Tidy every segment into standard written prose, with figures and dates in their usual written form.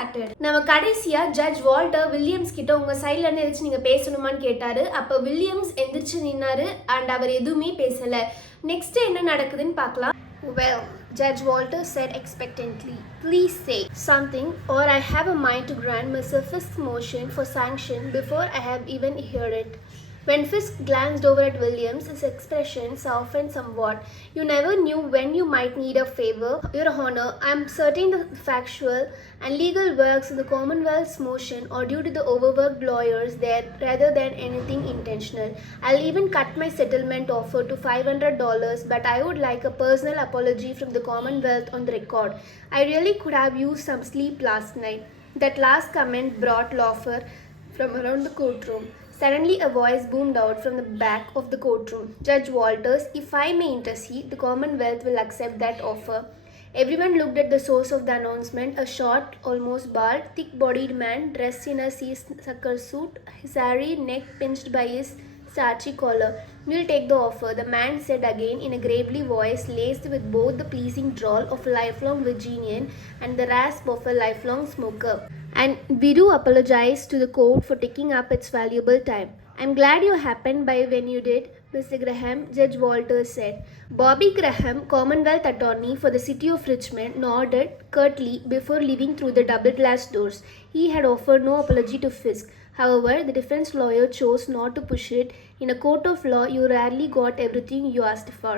started. நம்ம கடைசியா judge Walter Williams கிட்ட உங்க சைடுல இருந்து எதிர்த்து நீங்க பேசணுமான்னு கேட்டாரு. அப்ப வில்லியம்ஸ் எந்திரிச்சு நின்னாரு அண்ட் அவர் எதுவுமே பேசல. நெக்ஸ்ட் என்ன நடக்குதுன்னு பார்க்கலாம். Well, Judge Walter said expectantly, "Please say something or I have a mind to grant Mr. Fisk's motion for sanction before I have even heard it." When Fisk glanced over at Williams, his expression softened somewhat. "You never knew when you might need a favor. Your Honor, I am certain the factual and legal works in the Commonwealth's motion are due to the overworked lawyers there rather than anything intentional. I'll even cut my settlement offer to $500, but I would like a personal apology from the Commonwealth on the record. I really could have used some sleep last night." That last comment brought laughter from around the courtroom. Suddenly a voice boomed out from the back of the courtroom. "Judge Walters, if I may intercede, the Commonwealth will accept that offer." Everyone looked at the source of the announcement, a short, almost bald, thick-bodied man dressed in a seersucker suit, his hairy neck pinched by his starchy collar. "We'll take the offer," the man said again in a gravely voice laced with both the pleasing drawl of a lifelong Virginian and the rasp of a lifelong smoker. "And we do apologize to the court for taking up its valuable time. I'm glad you happened by when you did, Mr. Graham," Judge Walters said. Bobby Graham, Commonwealth attorney for the city of Richmond, nodded curtly before leaving through the double-glass doors. He had offered no apology to Fisk. However, the defense lawyer chose not to push it. In a court of law, you rarely got everything you asked for.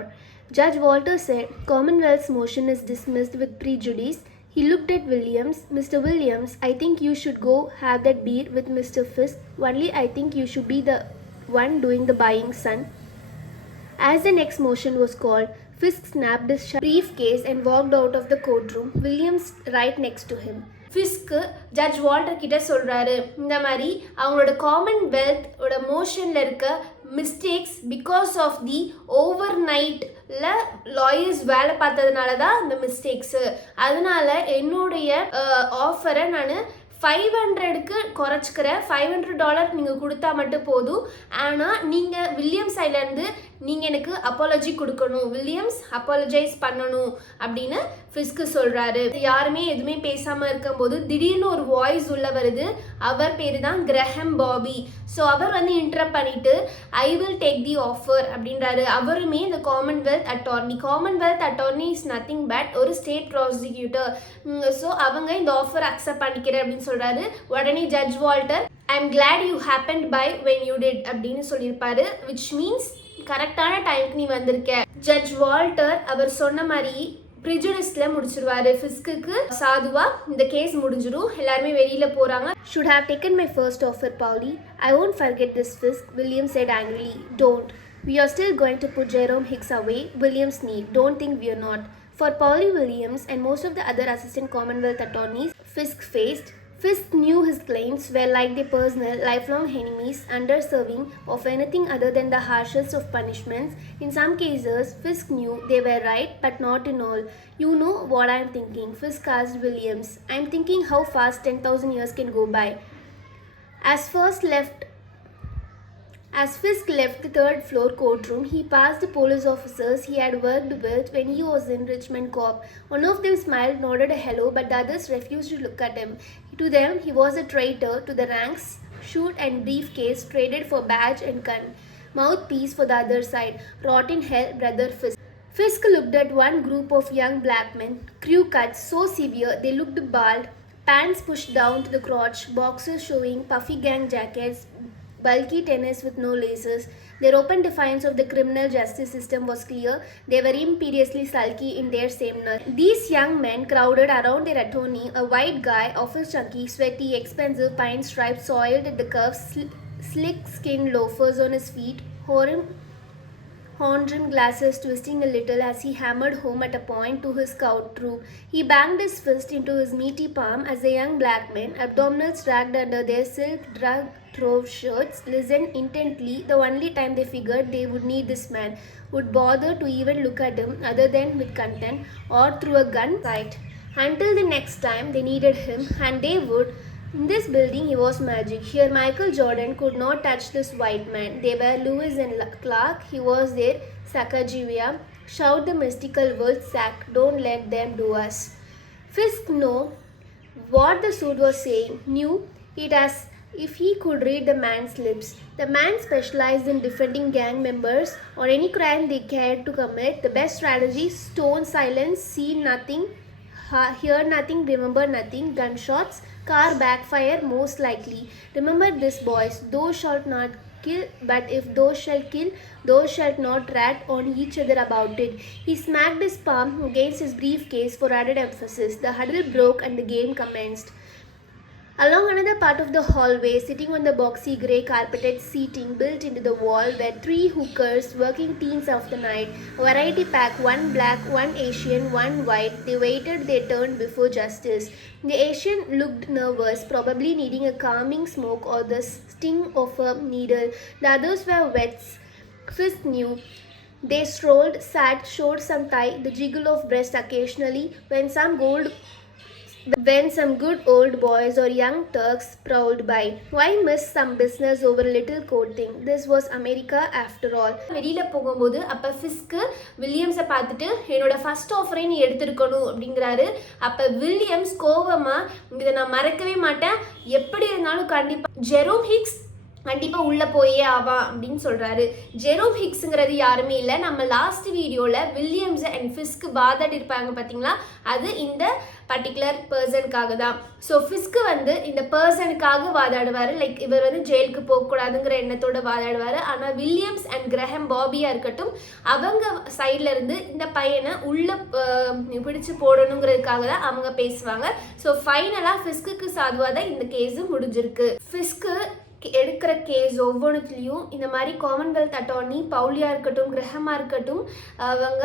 Judge Walters said, "Commonwealth's motion is dismissed with prejudice." He looked at Williams. "Mr. Williams, I think you should go have that beer with Mr. Fisk. Only I think you should be the one doing the buying, son." As the next motion was called, Fisk snapped his briefcase and walked out of the courtroom, Williams right next to him. ஃபிஸ்க்கு judge Walter கிட்ட சொல்கிறாரு, இந்த மாதிரி அவங்களோட commonwealth ஓட மோஷனில் இருக்க mistakes because of the over நைட்டில் லாயர்ஸ் வேலை பார்த்ததுனால தான் இந்த மிஸ்டேக்ஸு. அதனால என்னுடைய ஆஃபரை நான் $500க்கு குறைச்சிக்கிறேன். $500 நீங்கள் கொடுத்தா மட்டும் போதும். ஆனால் நீங்கள் வில்லியம்ஸ் சைட்லேருந்து நீங்கள் எனக்கு அப்பாலஜி கொடுக்கணும், வில்லியம்ஸ் அப்பாலஜைஸ் பண்ணணும் அப்படின்னு ஃபிஸ்க்கு சொல்கிறாரு. யாருமே எதுவுமே பேசாமல் இருக்கும்போது திடீர்னு ஒரு வாய்ஸ் உள்ள வருது. அவர் பேர் தான் கிரஹம் பாபி. ஸோ அவர் வந்து இன்டரப்ட் பண்ணிவிட்டு "I will take the offer" அப்படின்றாரு. அவருமே இந்த commonwealth attorney is nothing but ஒரு ஸ்டேட் ப்ராசிக்யூட்டர். ஸோ அவங்க இந்த ஆஃபர் அக்செப்ட் பண்ணிக்கிறேன் அப்படின்னு சொல்கிறாரு. உடனே judge Walter "I am glad you happened by when you did" அப்படின்னு சொல்லியிருப்பாரு. விச் மீன்ஸ் கரெக்டான டைமுக்கு நீ வந்திருக்க. ஜட்ஜ் வால்டர் அவர் சொன்ன மாதிரி ப்ரிஜுடிஸில் முடிச்சிருவாரு. ஃபிஸ்க்கு சாதுவா இந்த கேஸ் முடிஞ்சிடும். எல்லாருமே வெளியில் போகிறாங்க. "Should have taken my first offer, Pauli. I won't forget this, Fisk," William said angrily. "Don't. We are still going to put Jerome Hicks away." William sneered. "Don't think we are not." For Pauli Williams and most of the other assistant Commonwealth attorneys Fisk knew his claims were like their personal, lifelong enemies, undeserving of anything other than the harshest of punishments. In some cases, Fisk knew they were right, but not in all. "You know what I'm thinking?" Fisk asked Williams. "I'm thinking how fast 10,000 years can go by." As Fisk left the third-floor courtroom, he passed the police officers he had worked with when he was in Richmond Corp. One of them smiled, nodded a hello, but the others refused to look at him. To them, he was a traitor to the ranks, shoot and briefcase traded for badge and gun. Mouthpiece for the other side. Rot in hell, brother Fisk. Fisk looked at one group of young black men, crew cuts so severe they looked bald, pants pushed down to the crotch, boxers showing puffy gang jackets, bulky tennis with no laces. Their open defiance of the criminal justice system was clear. They were imperiously sulky in their sameness. These young men crowded around their attorney, a white guy, office junkie, sweaty, expensive, pine stripes soiled at the cuffs, slick-skinned loafers on his feet, horn-rimmed glasses twisting a little as he hammered home at a point to his scout troop. He banged his fist into his meaty palm as the young black men, abdominals dragged under their silk drug-trove shirts, listened intently. The only time they figured they would need this man, would bother to even look at him other than with contempt or through a gun sight. Until the next time they needed him, and they would. In this building he was magic. Here Michael Jordan could not touch this white man. They were Lewis and Clark. He was their Sacagawea. Shout the mystical word, Sack. Don't let them do us. Fisk know what the suit was saying, knew it as if he could read the man's lips. The man specialized in defending gang members or any crime they cared to commit. The best strategy: stone silence, see nothing, hear nothing, remember nothing. Gunshots, car backfire most likely. Remember this, boys: thou shalt not kill, but if thou shalt kill, thou shalt not rat on each other about it. He smacked his palm against his briefcase for added emphasis. The huddle broke and the game commenced. Along another part of the hallway, sitting on the boxy grey carpeted seating built into the wall, were three hookers, working teens of the night. A variety pack, one black, one Asian, one white. They waited their turn before justice. The Asian looked nervous, probably needing a calming smoke or the sting of a needle. The others were wets. Fisk knew. They strolled, sat, showed some thigh, the jiggle of breast occasionally, when some good old boys or young Turks prowled by. Why miss some business over a little coat thing? This was America after all. வெளியில் போகும்போது அப்போ ஃபிஸ்க்கு வில்லியம்ஸை பார்த்துட்டு என்னோட ஃபர்ஸ்ட் ஆஃபரை நீ எடுத்துருக்கணும் அப்படிங்கிறாரு. அப்போ வில்லியம்ஸ் கோவமாக இதை நான் மறக்கவே மாட்டேன், எப்படி இருந்தாலும் கண்டிப்பாக ஜெரோம் ஹிக்ஸ் கண்டிப்பாக உள்ளே போயே ஆவான் அப்படின்னு சொல்கிறாரு. ஜெரோம் ஹிக்ஸுங்கிறது யாருமே இல்லை, நம்ம லாஸ்ட் வீடியோவில் வில்லியம்ஸ் அண்ட் ஃபிஸ்க்கு வாதாடி இருப்பாங்க பார்த்தீங்களா, அது இந்த பர்டிகுலர் பர்சனுக்காக தான். ஸோ ஃபிஸ்க்கு வந்து இந்த பர்சனுக்காக வாதாடுவார், லைக் இவர் வந்து ஜெயிலுக்கு போகக்கூடாதுங்கிற எண்ணத்தோடு வாதாடுவார். ஆனால் வில்லியம்ஸ் அண்ட் கிரஹம் பாபியாக இருக்கட்டும், அவங்க சைடில் இருந்து இந்த பையனை உள்ளே பிடிச்சு போடணுங்கிறதுக்காக தான் அவங்க பேசுவாங்க. ஸோ ஃபைனலாக ஃபிஸ்க்கு சாதுவாக தான் இந்த கேஸு முடிஞ்சிருக்கு. ஃபிஸ்க்கு எடுக்கிற கேஸ் ஒவ்வொன்றுத்துலேயும் இந்த மாதிரி காமன்வெல்த் அட்டார்னி பவுலியாக இருக்கட்டும், கிரஹமாக இருக்கட்டும், அவங்க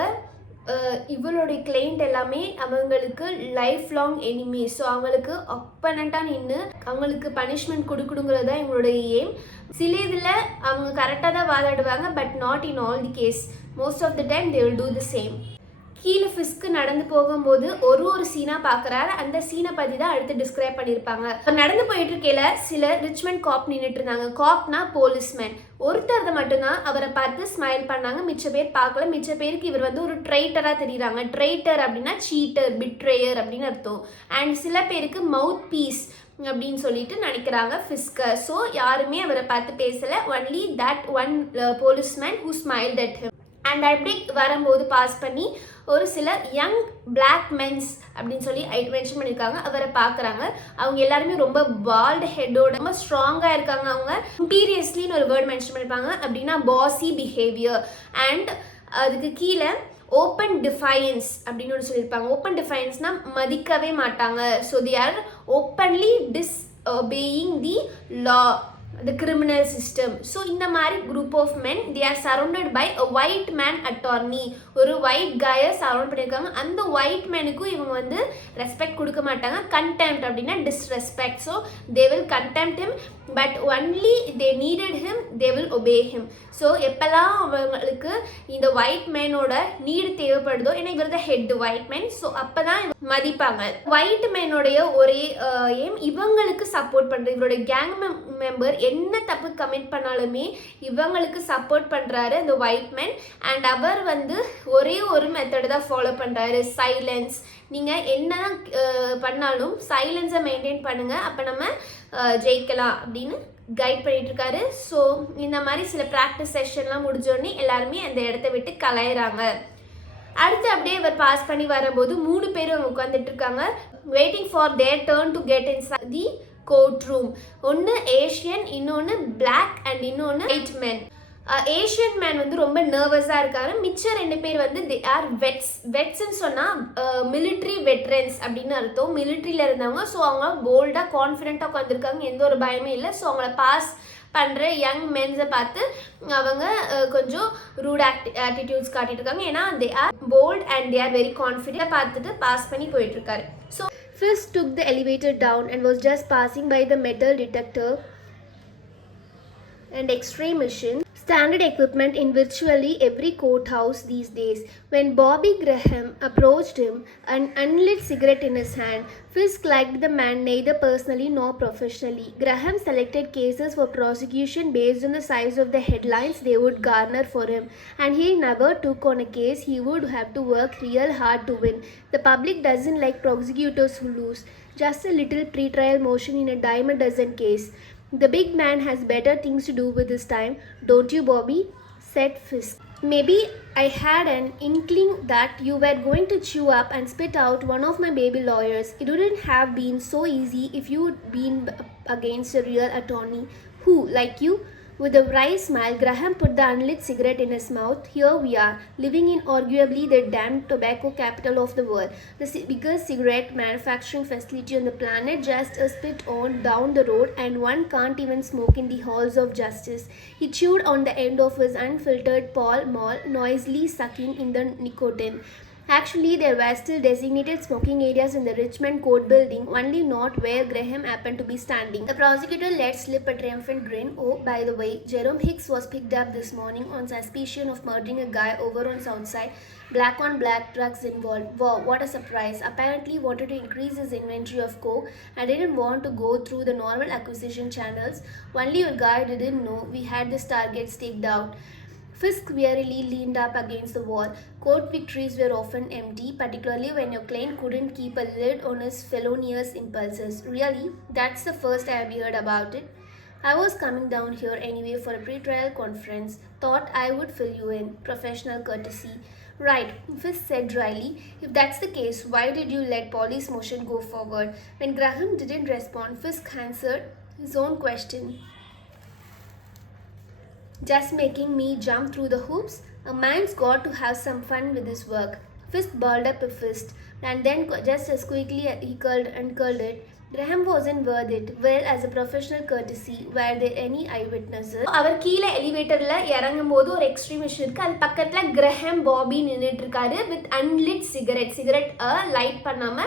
இவளுடைய கிளைண்ட் எல்லாமே அவங்களுக்கு லைஃப் லாங் எனிமி. ஸோ அவங்களுக்கு அப்பனண்ட்டாக நின்று அவங்களுக்கு பனிஷ்மெண்ட் கொடுக்கணுங்கிறது தான் இவங்களுடைய எய்ம். சில இதில் அவங்க கரெக்டாக தான் வாதாடுவாங்க, but not in all the case. Most of the time they will do the same. கீழே ஃபிஸ்க்கு நடந்து போகும்போது ஒரு சீனாக பார்க்குறாரு. அந்த சீனை பற்றி தான் அடுத்து டிஸ்கிரைப் பண்ணியிருப்பாங்க. நடந்து போயிட்டு இருக்கையில சில ரிச்மண்ட் காப் நின்றுட்டு இருந்தாங்க. காப்னா போலீஸ்மேன். ஒருத்தர் மட்டும்தான் அவரை பார்த்து ஸ்மைல் பண்ணாங்க, மிச்ச பேர் பார்க்கல. மிச்ச பேருக்கு இவர் வந்து ஒரு ட்ரைட்டராக தெரியுறாங்க. ட்ரைட்டர் அப்படின்னா சீட்டர், பிட்ரேயர் அப்படின்னு அர்த்தம். அண்ட் சில பேருக்கு மவுத் பீஸ் அப்படின்னு சொல்லிட்டு நினைக்கிறாங்க ஃபிஸ்கை. ஸோ யாருமே அவரை பார்த்து பேசலை. Only that one policeman who smiled at him. And அப்படி வரும்போது பாஸ் பண்ணி ஒரு சில யங் பிளாக் மென்ஸ் அப்படின்னு சொல்லி மென்ஷன் பண்ணியிருக்காங்க. அவரை பார்க்குறாங்க. அவங்க எல்லாருமே ரொம்ப பால்டு ஹெட்டோட ரொம்ப ஸ்ட்ராங்காக இருக்காங்க. அவங்க இம்பீரியஸ்லின்னு ஒரு வேர்ட் மென்ஷன் பண்ணியிருப்பாங்க, அப்படின்னா பாசி பிஹேவியர். அண்ட் அதுக்கு கீழே ஓப்பன் டிஃபையன்ஸ் அப்படின்னு ஒன்று சொல்லியிருப்பாங்க. ஓப்பன் டிஃபையன்ஸ்னால் மதிக்கவே மாட்டாங்க. So they are openly disobeying the law, the criminal system. So இந்த மாதிரி group of men, they are surrounded by a white man attorney. ஒரு white guy சரவுண்ட் பண்ணியிருக்காங்க. அந்த white மேனுக்கும் இவங்க வந்து ரெஸ்பெக்ட் கொடுக்க மாட்டாங்க. contempt அப்படின்னா disrespect. So they will contempt him, but only they needed him, they will obey him. So எப்போல்லாம் அவங்களுக்கு இந்த ஒயிட் மேனோட நீடு தேவைப்படுதோ, ஏன்னா இவர் தான் ஹெட் ஒயிட் மேன், ஸோ அப்போ தான் மதிப்பாங்க. ஒயிட் மேனோடைய ஒரே எய்ம் இவங்களுக்கு சப்போர்ட் பண்ணுறது. இவரோட கேங் மெம்பர் என்ன தப்பு கமிட் பண்ணாலுமே இவங்களுக்கு சப்போர்ட் பண்ணுறாரு அந்த ஒயிட் மேன். அண்ட் அவர் வந்து ஒரே ஒரு மெத்தடு தான் ஃபாலோ பண்ணுறாரு, சைலன்ஸ். நீங்கள் என்ன பண்ணாலும் சைலன்ஸை மெயின்டைன் பண்ணுங்கள், அப்போ நம்ம ஜெயிக்கலாம் அப்படின்னு கைட் பண்ணிட்டு இருக்காரு. ஸோ இந்த மாதிரி சில ப்ராக்டிஸ் செஷன்லாம் முடிஞ்சோடனே எல்லாருமே அந்த இடத்த விட்டு கலையிறாங்க. அடுத்து அப்படியே இவர் பாஸ் பண்ணி வரும்போது 3 பேரும் அங்கே உட்காந்துட்டு இருக்காங்க, waiting for their turn to get inside the court room. ஒன்று ஏஷியன், இன்னொன்று பிளாக் அண்ட் இன்னொன்று ஒயிட் மேன். ஏஷியன் மேன் வந்து ரொம்ப நர்வஸாக இருக்காரு. மிச்சம் 2 பேர் வந்து தே ஆர் வெட்ஸ்ன்னு சொன்னால் மிலிட்ரி வெட்ரன்ஸ் அப்படின்னு அர்த்தம், மிலிட்ரியில் இருந்தவங்க. ஸோ அவங்க போல்டாக கான்ஃபிடென்ட்டாக உட்காந்துருக்காங்க, எந்த ஒரு பயமே இல்லை. ஸோ அவங்கள பாஸ் பண்ணுற யங் மென்ஸை பார்த்து அவங்க கொஞ்சம் ரூட் ஆட்டிடியூட்ஸ் காட்டிட்டு இருக்காங்க, ஏன்னா they are bold and they are very confident. பார்த்துட்டு பாஸ் பண்ணி போயிட்டுருக்காரு. ஸோ Fisk took the elevator down and was just passing by the metal detector and X-ray machine, standard equipment in virtually every courthouse these days, when Bobby Graham approached him, an unlit cigarette in his hand. Fisk liked the man neither personally nor professionally. Graham selected cases for prosecution based on the size of the headlines they would garner for him, and he never took on a case he would have to work real hard to win. The public doesn't like prosecutors who lose. Just a little pre-trial motion in a dime a dozen case. The big man has better things to do with his time, don't you, Bobby? Said Fisk. Maybe I had an inkling that you were going to chew up and spit out one of my baby lawyers. It wouldn't have been so easy if you'd been against a real attorney who, like you, with a wry smile, Graham put the unlit cigarette in his mouth. Here we are, living in arguably the damned tobacco capital of the world, the biggest cigarette manufacturing facility on the planet, just a spit on down the road, and one can't even smoke in the halls of justice. He chewed on the end of his unfiltered Pall Mall, noisily sucking in the nicotine. Actually, there were still designated smoking areas in the Richmond Court building, only not where Graham happened to be standing. The prosecutor let slip a triumphant grin. Oh, by the way, Jerome Hicks was picked up this morning on suspicion of murdering a guy over on Southside. Black on black, drugs involved. Wow, what a surprise. Apparently wanted to increase his inventory of coke and didn't want to go through the normal acquisition channels. Only your guy didn't know we had this target staked out. Fisk wearily leaned up against the wall. Court victories were often empty, particularly when your client couldn't keep a lid on his felonious impulses. Really? That's the first I have heard about it. I was coming down here anyway for a pre-trial conference. Thought I would fill you in. Professional courtesy. Right, Fisk said dryly. If that's the case, why did you let Polly's motion go forward? When Graham didn't respond, Fisk answered his own question. Just making me jump through the hoops? A man's got to have some fun with his work. Fisk balled up a fist, and then just as quickly he uncurled it. Graham wasn't worth it. Well, as a professional courtesy, were there any eyewitnesses? அவர் கீழே எலிவேட்டர்ல இறங்கும் போது ஒரு எக்ஸ்ட்ரீமிஷன் இருக்கு. அது பக்கத்துல Graham Bobby நின்னுட்டு இருக்காரு வித் அன்லிட் சிகரெட் லைட் பண்ணாம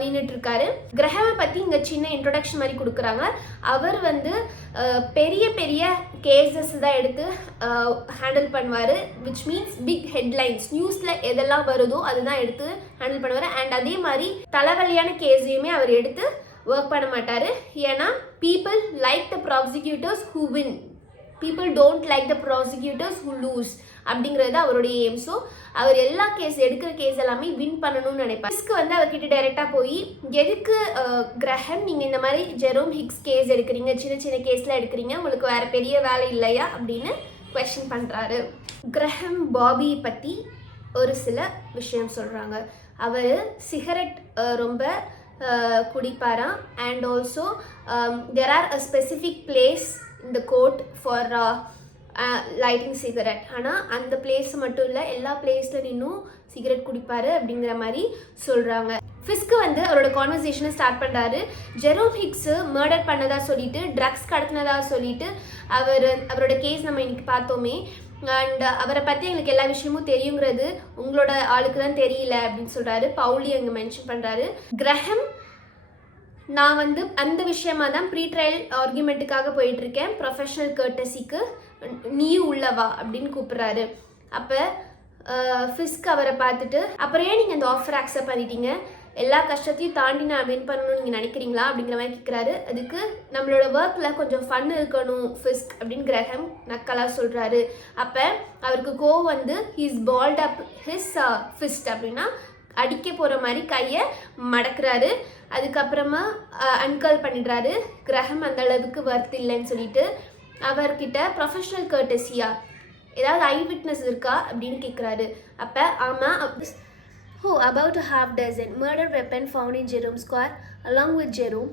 நின்றுட்டு இருக்காரு. கிரஹாமை பற்றி இங்கே சின்ன இன்ட்ரொடக்ஷன் மாதிரி கொடுக்குறாங்க. அவர் வந்து பெரிய பெரிய கேசஸ் தான் எடுத்து ஹேண்டில் பண்ணுவார். விச் மீன்ஸ் பிக் ஹெட்லைன்ஸ், நியூஸில் எதெல்லாம் வருதோ அதுதான் எடுத்து ஹேண்டில் பண்ணுவார். அண்ட் அதே மாதிரி தலைவலியான கேஸையுமே அவர் எடுத்து ஒர்க் பண்ண மாட்டார். ஏன்னா people like the prosecutors who win, people don't like the prosecutors who lose அப்படிங்கிறது அவருடைய எய்ம். ஸோ அவர் எல்லா எடுக்கிற கேஸ் எல்லாமே வின் பண்ணணும்னு நினைப்பார். ஹிக்ஸ்க்கு வந்து அவர்கிட்ட டைரெக்டாக போய் எதுக்கு கிரஹாம் நீங்கள் இந்த மாதிரி ஜெரோம் ஹிக்ஸ் கேஸ் எடுக்கிறீங்க, சின்ன சின்ன கேஸ்லாம் எடுக்கிறீங்க, உங்களுக்கு வேறு பெரிய வேலை இல்லையா அப்படின்னு கொஸ்டின் பண்ணுறாரு. கிரஹாம் பாபி பற்றி ஒரு சில விஷயம் சொல்கிறாங்க. அவர் சிகரெட் ரொம்ப குடிப்பாராம். And also there are a specific place in the court for lighting cigarette. ஆனால் அந்த பிளேஸ் மட்டும் இல்லை, எல்லா பிளேஸில் நின்னும் சிகரெட் குடிப்பார் அப்படிங்கிற மாதிரி சொல்கிறாங்க. ஃபிஸ்க்கு வந்து அவரோட கான்வர்சேஷனை ஸ்டார்ட் பண்ணுறாரு. ஜெரோம் ஹிக்ஸு மர்டர் பண்ணதா சொல்லிட்டு, ட்ரக்ஸ் கடத்தினதா சொல்லிட்டு அவரோட கேஸ் நம்ம இன்னைக்கு பார்த்தோமே. அண்ட் அவரை பற்றி எங்களுக்கு எல்லா விஷயமும் தெரியுங்கிறது உங்களோட ஆளுக்கு தான் தெரியல அப்படின்னு சொல்கிறாரு. பவுலி அங்கே மென்ஷன் பண்ணுறாரு. கிரஹாம், நான் வந்து அந்த விஷயமா தான் ப்ரீ ட்ரையல் ஆர்குமெண்ட்டுக்காக போயிட்டுருக்கேன், ப்ரொஃபஷனல் கர்டசிக்கு நீயும் உள்ளவா அப்படின்னு கூப்பிட்றாரு. அப்போ ஃபிஸ்க் அவரை பார்த்துட்டு, அப்புறம் ஏன் நீங்கள் அந்த ஆஃபர் அக்செப்ட் பண்ணிட்டீங்க, எல்லா கஷ்டத்தையும் தாண்டி நான் வின் பண்ணணும்னு நீங்கள் நினைக்கிறீங்களா அப்படிங்கிற மாதிரி கேட்குறாரு. அதுக்கு நம்மளோட ஒர்க்கில் கொஞ்சம் ஃபன் இருக்கணும் ஃபிஸ்க் அப்படின்னு கிரஹாம் நக்கலாக சொல்கிறாரு. அப்போ அவருக்கு கோவம் வந்து he's fault up his fist அப்படின்னா அடிக்க போகிற மாதிரி கையை மடக்கிறாரு. அதுக்கப்புறமா அன்கர்ல் பண்ணிடுறாரு. கிரஹாம் அந்த அளவுக்கு வர்த் இல்லைன்னு சொல்லிட்டு அவர்கிட்ட ப்ரொஃபஷனல் கர்டசியா ஏதாவது ஐ விட்னஸ் இருக்கா அப்படின்னு கேட்குறாரு. அப்போ ஆமாம், about a half dozen. Murder weapon found in Jerome's car. Along with Jerome,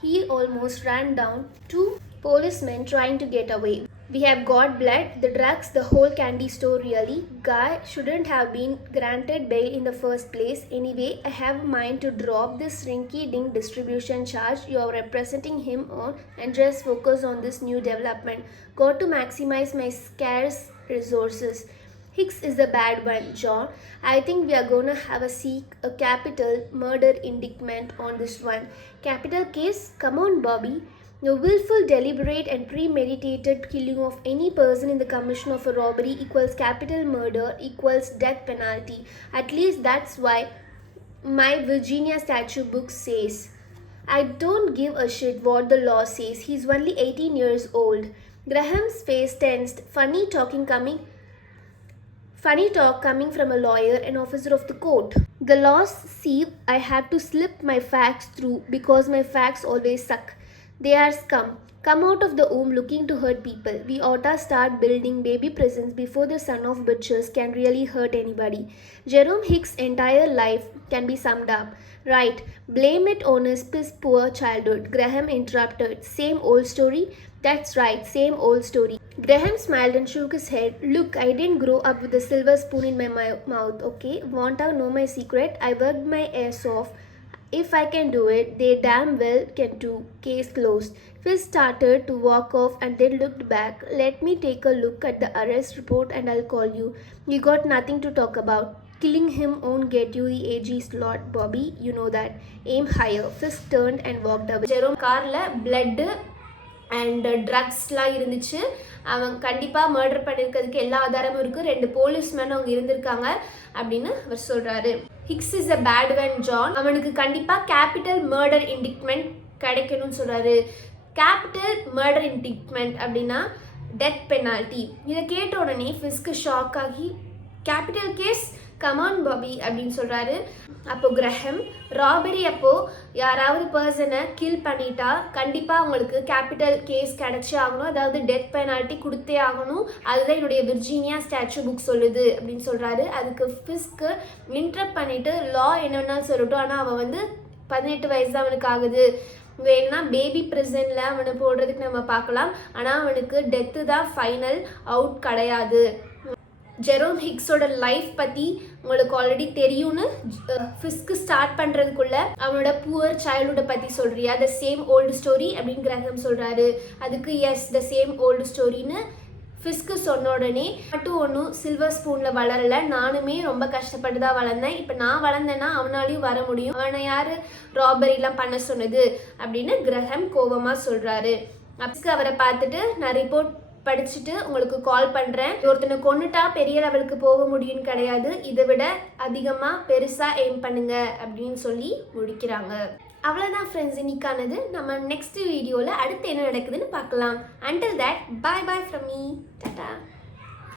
he almost ran down two policemen trying to get away. We have got blood, the drugs, the whole candy store really. Guy shouldn't have been granted bail in the first place. Anyway, I have a mind to drop this rinky-dink distribution charge you are representing him on and just focus on this new development. Got to maximize my scarce resources. Hicks is the bad one, John. I think we are gonna have a capital murder indictment on this one. Capital case? Come on, Bobby. The willful, deliberate and premeditated killing of any person in the commission of a robbery equals capital murder equals death penalty. At least that's why my Virginia statute book says. I don't give a shit what the law says. He's only 18 years old. Graham's face tensed. Funny talking coming Funny talk coming from a lawyer and officer of the court. The laws see I have to slip my facts through because my facts always suck. They are scum. Come out of the womb looking to hurt people. We oughta start building baby prisons before the son of bitches can really hurt anybody. Jerome Hicks' entire life can be summed up. Right, blame it on his piss poor childhood. Graham interrupted. Same old story? That's right, same old story. Graham smiled and shook his head. Look, I didn't grow up with a silver spoon in my mouth, okay? Want to know my secret? I worked my ass off. If I can do it, they damn well can too. Case closed. Phil started to walk off and then looked back. Let me take a look at the arrest report and I'll call you. You got nothing to talk about. Killing him won't get you the AG slot, Bobby. You know that. Aim higher. Fisk turned and walked away. Jerome carla blood and ட்ரக்ஸ்லாம் இருந்துச்சு. அவன் கண்டிப்பாக மர்டர் பண்ணியிருக்கிறதுக்கு எல்லா ஆதாரமும் இருக்குது. 2 போலீஸ்மேன் அவங்க இருந்திருக்காங்க அப்படின்னு அவர் சொல்கிறாரு. Hicks is a bad when John. அவனுக்கு கண்டிப்பாக கேபிட்டல் மர்டர் இண்டிக்மெண்ட் கிடைக்கணும்னு சொல்கிறாரு. கேபிட்டல் மர்டர் இண்டிக்மெண்ட் அப்படின்னா டெத் பெனால்ட்டி. இதை கேட்ட உடனே ஃபிஸ்க்கு ஷாக் ஆகி கேபிட்டல் கேஸ் கமான் பாபி அப்படின்னு சொல்கிறாரு. அப்போது கிரஹம் ராபரி அப்போது யாராவது பர்சனை கில் பண்ணிட்டா கண்டிப்பாக அவங்களுக்கு கேபிட்டல் கேஸ் கிடச்சே ஆகணும், அதாவது டெத் பெனால்ட்டி கொடுத்தே ஆகணும். அதுதான் என்னுடைய விர்ஜீனியா ஸ்டாச்சு புக் சொல்லுது அப்படின்னு சொல்கிறாரு. அதுக்கு ஃபிஸ்க்கு இன்டரப்ட் பண்ணிவிட்டு லா என்ன வேணாலும் சொல்லட்டும், ஆனால் அவன் 18 வயசு தான் அவனுக்கு ஆகுது, வேணும்னா பேபி ப்ரிசனில் அவனை போடுறதுக்கு நம்ம பார்க்கலாம், ஆனால் அவனுக்கு டெத்து தான் ஃபைனல் அவுட் கிடையாது. ஜெரோம் ஹிக்ஸோட லைஃப் பற்றி உங்களுக்கு ஆல்ரெடி தெரியும்னு ஃபிஸ்க்கு ஸ்டார்ட் பண்ணுறதுக்குள்ள அவனோட புவர் சைல்டுஹுட்டை பற்றி சொல்கிறியா, த சேம் ஓல்டு ஸ்டோரி அப்படின்னு கிரஹம் சொல்கிறாரு. அதுக்கு எஸ் த சேம் ஓல்டு ஸ்டோரின்னு ஃபிஸ்க்கு சொன்ன உடனே மட்டும் ஒன்றும் சில்வர் ஸ்பூனில் வளரலை, நானுமே ரொம்ப கஷ்டப்பட்டு தான் வளர்ந்தேன், இப்போ நான் வளர்ந்தேன்னா அவனாலையும் வர முடியும், அவனை யார் ராபரிலாம் பண்ண சொன்னது அப்படின்னு கிரஹம் கோபமாக சொல்கிறாரு. அப்போ அவரை பார்த்துட்டு நான் ரிப்போர்ட் படிச்சுட்டு உங்களுக்கு கால் பண்ணுறேன், ஒருத்தனை கொண்டுட்டா பெரிய லெவலுக்கு போக முடியும்னு கிடையாது, இதை விட அதிகமாக பெருசாக எய்ம் பண்ணுங்க அப்படின்னு சொல்லி முடிக்கிறாங்க. அவ்வளோதான் ஃப்ரெண்ட்ஸ் இன்னைக்கானது. நம்ம நெக்ஸ்ட் வீடியோவில் அடுத்து என்ன நடக்குதுன்னு பார்க்கலாம். Until that boy bye from me, Tata.